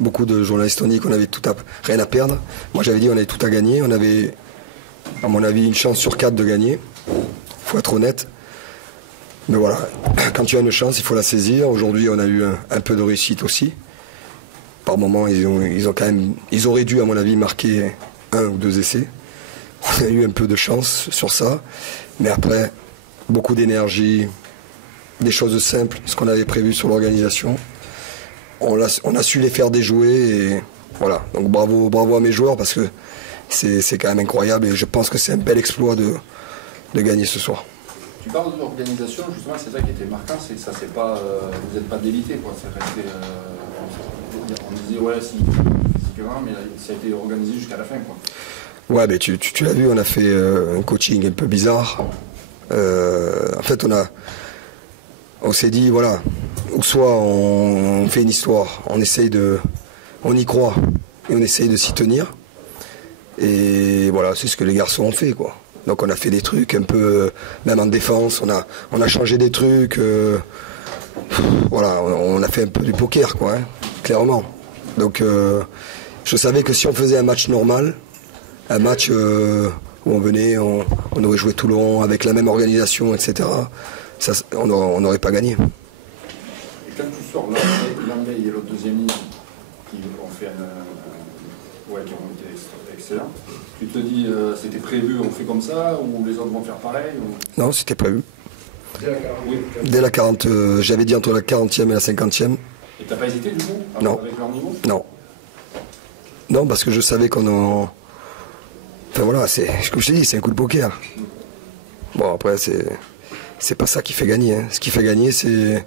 beaucoup de journalistes ont dit qu'on avait rien à perdre. Moi j'avais dit qu'on avait tout à gagner. On avait, à mon avis, une chance sur 4 de gagner. Il faut être honnête. Mais voilà, quand tu as une chance, il faut la saisir. Aujourd'hui, on a eu un peu de réussite aussi. Par moments, ils auraient dû, à mon avis, marquer 1 ou 2 essais. On a eu un peu de chance sur ça. Mais après, beaucoup d'énergie, des choses simples, ce qu'on avait prévu sur l'organisation. On a su les faire déjouer et voilà. Donc bravo à mes joueurs parce que c'est quand même incroyable et je pense que c'est un bel exploit de gagner ce soir. Tu parles de l'organisation, justement, c'est ça qui était marquant, c'est que ça c'est pas, vous n'êtes pas délité, quoi. C'est resté, on disait ouais si physiquement, mais ça a été organisé jusqu'à la fin, quoi. Ouais, mais tu l'as vu, on a fait un coaching un peu bizarre. En fait, on s'est dit voilà, ou soit on fait une histoire, on y croit et on essaye de s'y tenir. Et voilà, c'est ce que les garçons ont fait, quoi. Donc on a fait des trucs un peu, même en défense, on a changé des trucs. Voilà, on a fait un peu du poker, quoi, hein, clairement. Donc je savais que si on faisait un match normal, un match où on venait, on aurait joué Toulon avec la même organisation, etc., ça, on n'aurait pas gagné. Et quand tu sors Lambay et l'autre deuxième ligne qui ont fait qui ont été excellents, tu te dis c'était prévu, on fait comme ça, ou les autres vont faire pareil ou... Non, c'était prévu. Dès la 40, j'avais dit entre la 40e et la 50e. Et t'as pas hésité du coup avec leur niveau? Non. Non, parce que je savais qu'on en... Enfin voilà, comme je t'ai dit, c'est un coup de poker. Bon, après, c'est pas ça qui fait gagner. Hein. Ce qui fait gagner, c'est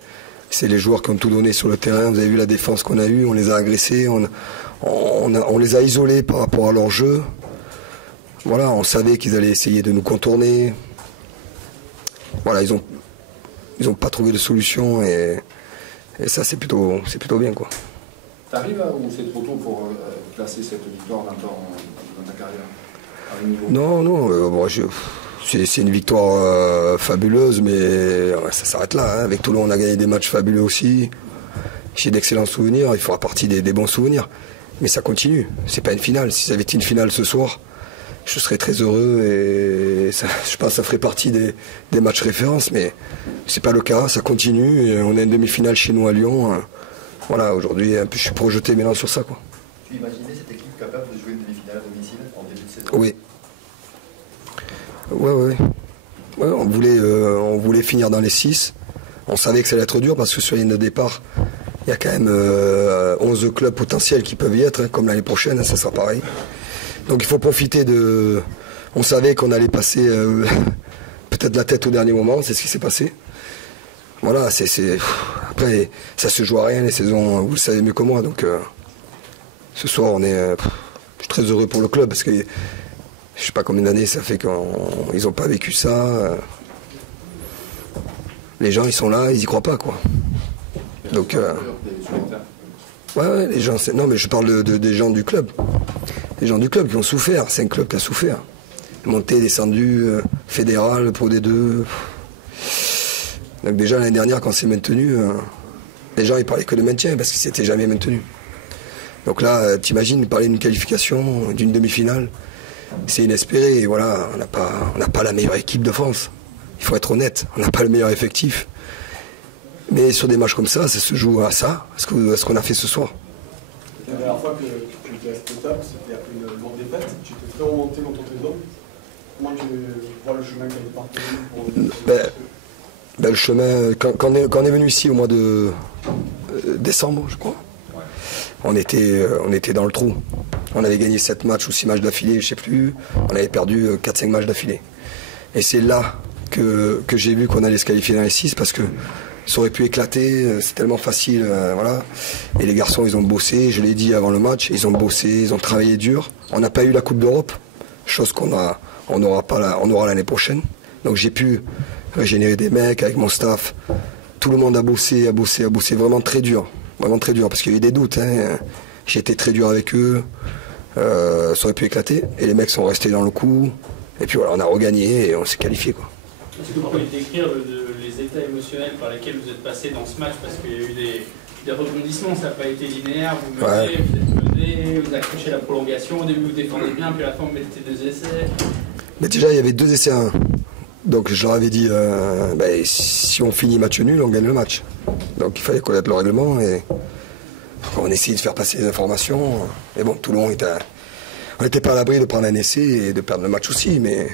les joueurs qui ont tout donné sur le terrain. Vous avez vu la défense qu'on a eue, on les a agressés, on les a isolés par rapport à leur jeu. Voilà, on savait qu'ils allaient essayer de nous contourner. Voilà, ils ont pas trouvé de solution et ça c'est plutôt bien, quoi. T'arrives ou c'est trop tôt pour placer cette victoire dans ta carrière à un niveau? Non, bon, c'est une victoire fabuleuse, mais ouais, ça s'arrête là. Hein. Avec Toulon, on a gagné des matchs fabuleux aussi. J'ai d'excellents souvenirs, il fera partie des bons souvenirs. Mais ça continue, c'est pas une finale. Si ça avait été une finale ce soir, je serais très heureux et ça, je pense que ça ferait partie des matchs références, mais c'est pas le cas, ça continue. Et on a une demi-finale chez nous à Lyon. Voilà, aujourd'hui, je suis projeté maintenant sur ça, quoi. Tu imaginais cette équipe capable de jouer une demi-finale à domicile en début de saison? Oui. Ouais, on voulait finir dans les 6. On savait que ça allait être dur parce que sur la ligne de départ, il y a quand même 11 clubs potentiels qui peuvent y être, hein, comme l'année prochaine, hein, ça sera pareil. Donc il faut profiter de... On savait qu'on allait passer peut-être la tête au dernier moment, c'est ce qui s'est passé. Voilà, après, ça se joue à rien les saisons, vous le savez mieux que moi. Donc ce soir, je suis très heureux pour le club parce que je sais pas combien d'années ça fait qu'ils n'ont pas vécu ça. Les gens, ils sont là, ils y croient pas, quoi. Donc, ouais, les gens, non, mais je parle des gens du club. Les gens du club qui ont souffert. C'est un club qui a souffert. Monté, descendu, fédéral, Pro D2. Donc déjà l'année dernière, quand c'est maintenu, les gens ils parlaient que de maintien parce qu'ils s'étaient jamais maintenus. Donc là, t'imagines parler d'une qualification, d'une demi-finale, c'est inespéré. Et voilà, on n'a pas la meilleure équipe de France. Il faut être honnête, on n'a pas le meilleur effectif. Mais sur des matchs comme ça se joue à ça, à ce qu'on a fait ce soir. La dernière fois que tu étais à cette étape, c'était après une lourde défaite. Tu t'es très remonté dans ton saison. Comment tu vois le chemin qui a été parcouru pour... Le chemin, quand on est venu ici au mois de décembre, je crois, on était dans le trou. On avait gagné 7 matchs ou 6 matchs d'affilée, je sais plus. On avait perdu 4-5 matchs d'affilée. Et c'est là que j'ai vu qu'on allait se qualifier dans les 6 parce que ça aurait pu éclater, c'est tellement facile, voilà. Et les garçons, ils ont bossé, je l'ai dit avant le match, ils ont bossé, ils ont travaillé dur. On n'a pas eu la Coupe d'Europe, chose on aura l'année prochaine. Donc j'ai pu régénérer des mecs avec mon staff. Tout le monde a bossé vraiment très dur, parce qu'il y a eu des doutes. Hein. J'ai été très dur avec eux, ça aurait pu éclater. Et les mecs sont restés dans le coup. Et puis voilà, on a regagné et on s'est qualifié, quoi. Est-ce que vous pouvez décrire les états émotionnels par lesquels vous êtes passé dans ce match? Parce qu'il y a eu des rebondissements, ça n'a pas été linéaire, vous menez, vous êtes mené, vous accrochez la prolongation, au début vous défendez bien, puis à la fin vous mettez 2 essais. Mais déjà il y avait 2 essais à 1. Donc je leur avais dit, si on finit match nul, on gagne le match. Donc il fallait connaître le règlement et on essayait de faire passer les informations. Et bon, Toulon on n'était pas à l'abri de prendre un essai et de perdre le match aussi, mais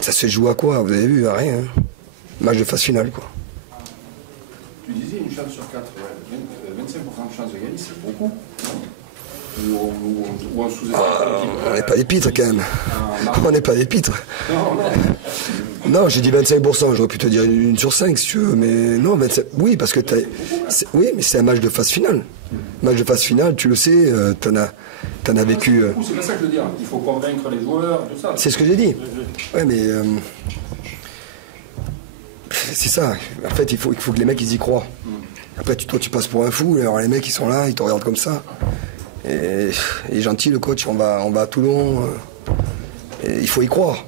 ça se joue à quoi? Vous avez vu, à rien. Hein. Match de phase finale, quoi. Tu disais une chance sur 4, 25% de chance de gagner, c'est beaucoup. Ou on sous-estime on n'est pas des pitres quand même. On n'est pas des pitres. Non, j'ai dit 25%, j'aurais pu te dire 1 sur 5 si tu veux, mais non, 25, oui, parce que oui, mais c'est un match de phase finale. Match de phase finale, tu le sais, t'en as vécu. C'est pas ça que je veux dire, il faut convaincre les joueurs, tout ça. C'est ce que j'ai dit. Ouais, mais c'est ça. En fait, il faut que les mecs ils y croient. Après, toi, tu passes pour un fou, alors les mecs ils sont là, ils te regardent comme ça. Et il est gentil le coach, on va à Toulon. Et il faut y croire.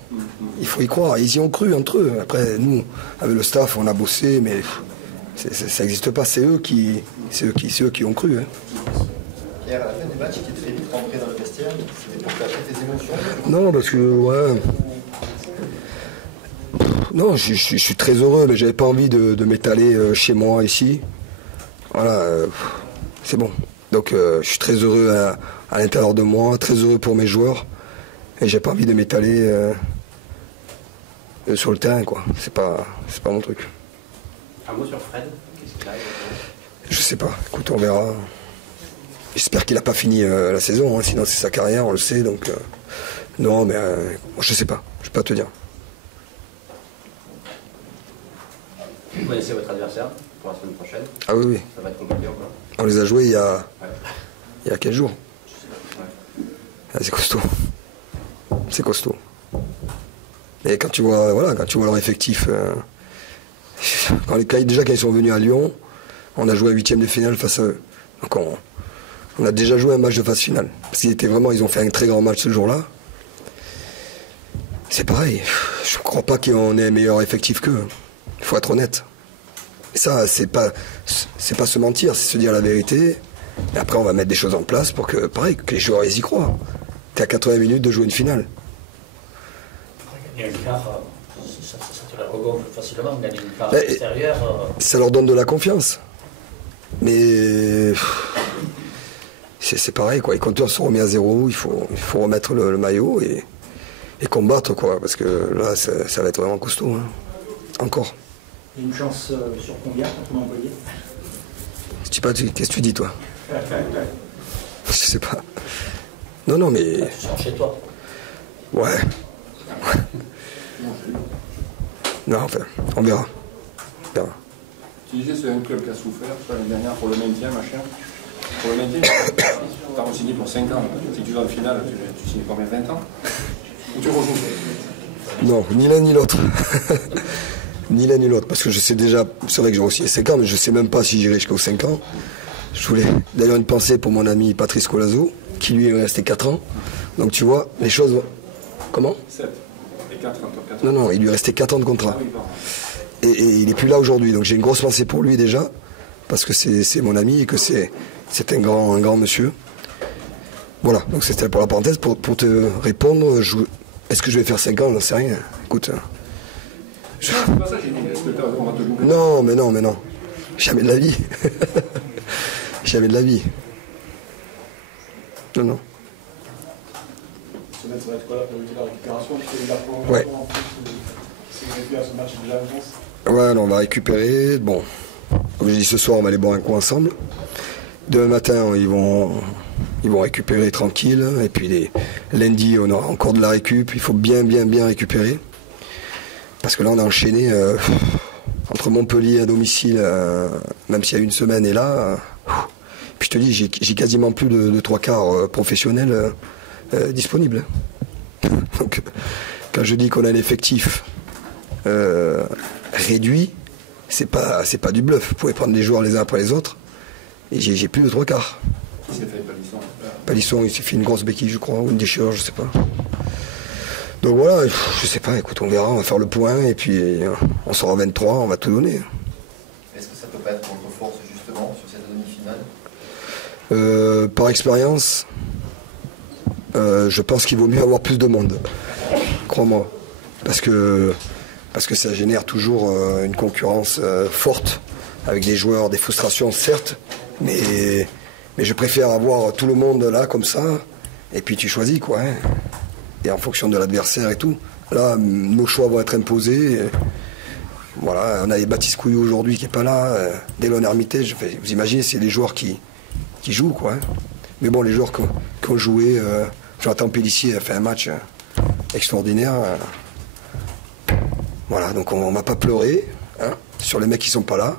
Il faut y croire. Ils y ont cru entre eux. Après, nous, avec le staff, on a bossé, mais ça n'existe pas. C'est eux qui ont cru. Hein. Pierre, à la fin du match, tu étais très vite rentré dans le vestiaire. C'était pour cacher tes émotions? Non, parce que, ouais. Non, je suis très heureux, mais j'avais pas envie de m'étaler chez moi, ici. Voilà, c'est bon. Donc, je suis très heureux à l'intérieur de moi, très heureux pour mes joueurs. Et j'ai pas envie de m'étaler sur le terrain, quoi. C'est pas mon truc. Un mot sur Fred, qu'est-ce qu'il a? Je sais pas, écoute, on verra. J'espère qu'il a pas fini la saison, hein, sinon c'est sa carrière, on le sait, donc... non, mais je sais pas, je peux pas te dire. Vous connaissez votre adversaire pour la semaine prochaine? Ah oui, oui. Ça va être compliqué encore. On les a joués il y a 15 jours. Ah, c'est costaud. C'est costaud. Et quand tu vois leur effectif, quand ils sont venus à Lyon, on a joué à 8e de finale face à eux. Donc on a déjà joué un match de phase finale. Parce ils ont fait un très grand match ce jour-là. C'est pareil. Je ne crois pas qu'on ait un meilleur effectif qu'eux. Il faut être honnête. Et ça, c'est pas se mentir, c'est se dire la vérité. Et après, on va mettre des choses en place pour que, pareil, que les joueurs y croient. T'es à 80 minutes de jouer une finale. Gagner une quart, ça te la regonfle facilement, gagner une quart extérieure. Ça leur donne de la confiance. Mais c'est pareil, quoi. Les compteurs sont remis à zéro, il faut remettre le maillot et combattre, quoi. Parce que là, ça va être vraiment costaud. Hein. Encore. Une chance sur combien contre Montpellier? Je sais pas, qu'est-ce que tu dis, toi? Je sais pas. Non, mais... Tu sors chez toi. Ouais. Non, enfin, on verra. Tu disais c'est un club qui a souffert l'année dernière pour le maintien, machin. Pour le maintien, tu as signé pour 5 ans. Si tu vas en finale, tu signes combien? 20 ans? Ou tu rejoues? Non, ni l'un ni l'autre. Ni l'un ni l'autre, parce que je sais déjà, c'est vrai que j'ai aussi 5 ans, mais je sais même pas si j'irai jusqu'aux 5 ans. Je voulais d'ailleurs une pensée pour mon ami Patrice Colazo, qui lui est resté 4 ans. Donc tu vois, les choses... Comment? 7 et 4 ans. Non, il lui restait 4 ans de contrat. Et il n'est plus là aujourd'hui, donc j'ai une grosse pensée pour lui déjà, parce que c'est mon ami et que c'est un grand monsieur. Voilà, donc c'était pour la parenthèse. Pour te répondre, est-ce que je vais faire 5 ans? J'en sais rien. Écoute... C'est pas ça, j'ai dit, est-ce que on va te jouer? Non, mais non. Jamais de la vie. Jamais de la vie. Non. Ça va être quoi la priorité de la récupération? Parce que la prolongation, Ouais. en plus, c'est réduit à ce match déjà avance. Ouais, alors on va récupérer. Bon, comme je dis ce soir, on va aller boire un coup ensemble. Demain matin, ils vont récupérer tranquille. Et puis lundi, on aura encore de la récup. Il faut bien récupérer. Parce que là, on a enchaîné entre Montpellier à domicile, même s'il y a une semaine et là. Puis je te dis, j'ai quasiment plus de 3/4 professionnels disponibles. Donc, quand je dis qu'on a un effectif réduit, c'est pas du bluff. Vous pouvez prendre des joueurs les uns après les autres. Et j'ai plus de 3/4. Qui s'est fait Palisson? Palisson, il s'est fait une grosse béquille, je crois, ou une déchirure, je sais pas. Donc voilà, je sais pas, écoute, on verra, on va faire le point, et puis on sera 23, on va tout donner. Est-ce que ça peut pas être contre force justement sur cette demi-finale? Par expérience, je pense qu'il vaut mieux avoir plus de monde, crois-moi, parce que ça génère toujours une concurrence forte, avec des joueurs, des frustrations certes, mais je préfère avoir tout le monde là comme ça, et puis tu choisis quoi, hein, et en fonction de l'adversaire et tout. Là, nos choix vont être imposés. Voilà, on a Baptiste Couillou aujourd'hui qui n'est pas là, Delon Hermitage, vous imaginez, c'est les joueurs qui jouent quoi. Hein. Mais bon, les joueurs qui ont joué, Jonathan Pélissier a fait un match extraordinaire. Voilà, donc on ne va pas pleurer hein, sur les mecs qui ne sont pas là.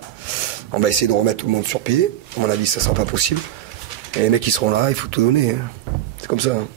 On va essayer de remettre tout le monde sur pied. À mon avis, ça ne sera pas possible. Et les mecs qui seront là, il faut tout donner. Hein. C'est comme ça. Hein.